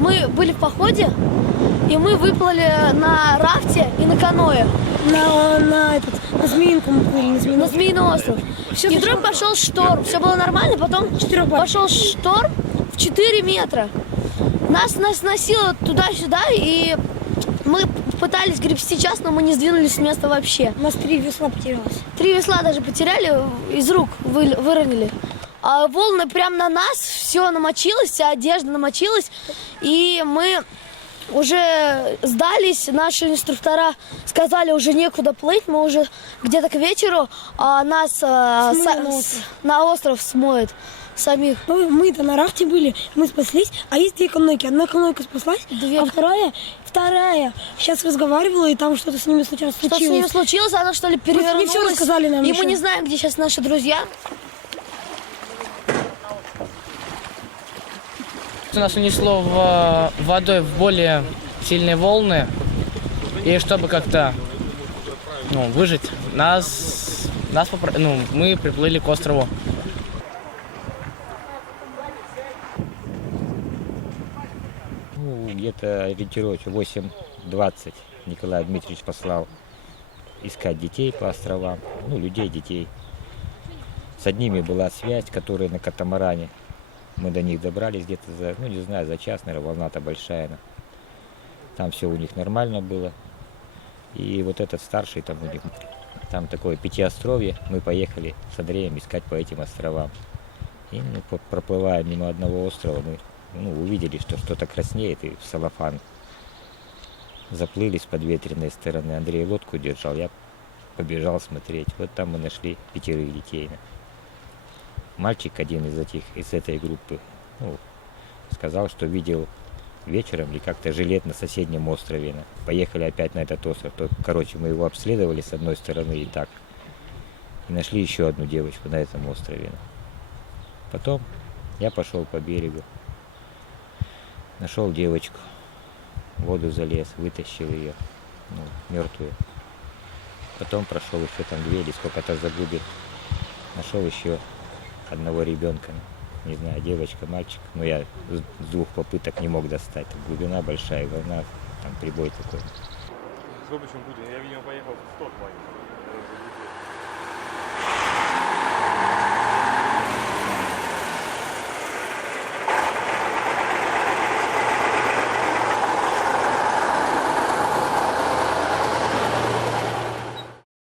мы были в походе, и мы выплыли на рафте и на каное. На Змеинку мы были, На Змеиный остров. И вдруг пошел шторм. Все было нормально, потом пошел шторм в 4 метра. Нас носило туда-сюда, и мы пытались гребсти час, но мы не сдвинулись с места вообще. У нас 3 весла потерялось. 3 весла даже потеряли, из рук выронили. А волны прям на нас, все намочилось, вся одежда намочилась. И мы уже сдались, наши инструктора сказали, уже некуда плыть, мы уже где-то к вечеру нас на остров смоет самих. Ну, мы-то на рафте были, мы спаслись, а есть 2 канойки. Одна канойка спаслась, а вторая сейчас разговаривала, и там что-то с ними случилось. Что с ними случилось, она что ли перевернулась. Не все рассказали нам и еще. мы не знаем, где сейчас наши друзья. Нас унесло водой в более сильные волны, и чтобы как-то выжить, мы приплыли к острову. Где-то ориентировочно 8:20 Николай Дмитриевич послал искать детей по островам, людей, детей. С одними была связь, которые на катамаране. Мы до них добрались где-то за час, наверное, волна-то большая. Там все у них нормально было. И вот этот старший, там у них, там такое пятиостровье, мы поехали с Андреем искать по этим островам. И проплывая мимо одного острова, мы увидели, что что-то краснеет, и в салафан заплыли с подветренной стороны. Андрей лодку держал, я побежал смотреть. Вот там мы нашли 5 детей. Мальчик один из этой группы сказал, что видел вечером или как-то жилет на соседнем острове. Поехали опять на этот остров. Короче, мы его обследовали с одной стороны и так. И нашли еще одну девочку на этом острове. Потом я пошел по берегу. Нашел девочку. В воду залез, вытащил ее, мертвую. Потом прошел еще там 2 или сколько-то за глубин. Нашел еще одного ребенка, не знаю, девочка, мальчик, но я с 2 попыток не мог достать. Там глубина большая, волна, там прибой такой. В следующем пути я, видимо, поехал в тот лагерь.